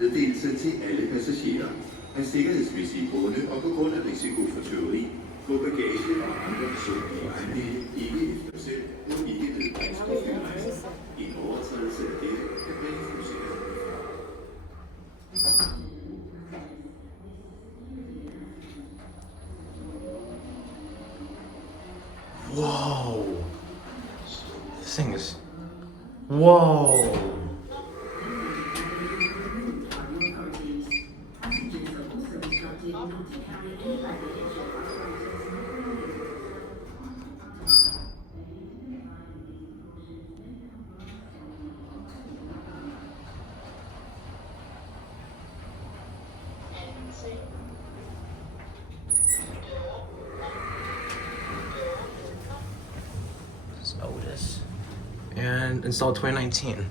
Meddelelse til alle passagerer. Af sikkerhedsmæssige grunde og på grund af risiko for tyveri, må bagage og andre personlige ejendele ikke efter selv og ikke nedbringes på flyrejsen. En overtrædelse af dette kan bringe flysikkerhed. Whoa. This thing is... Whoa. This is Otis. And installed 2019.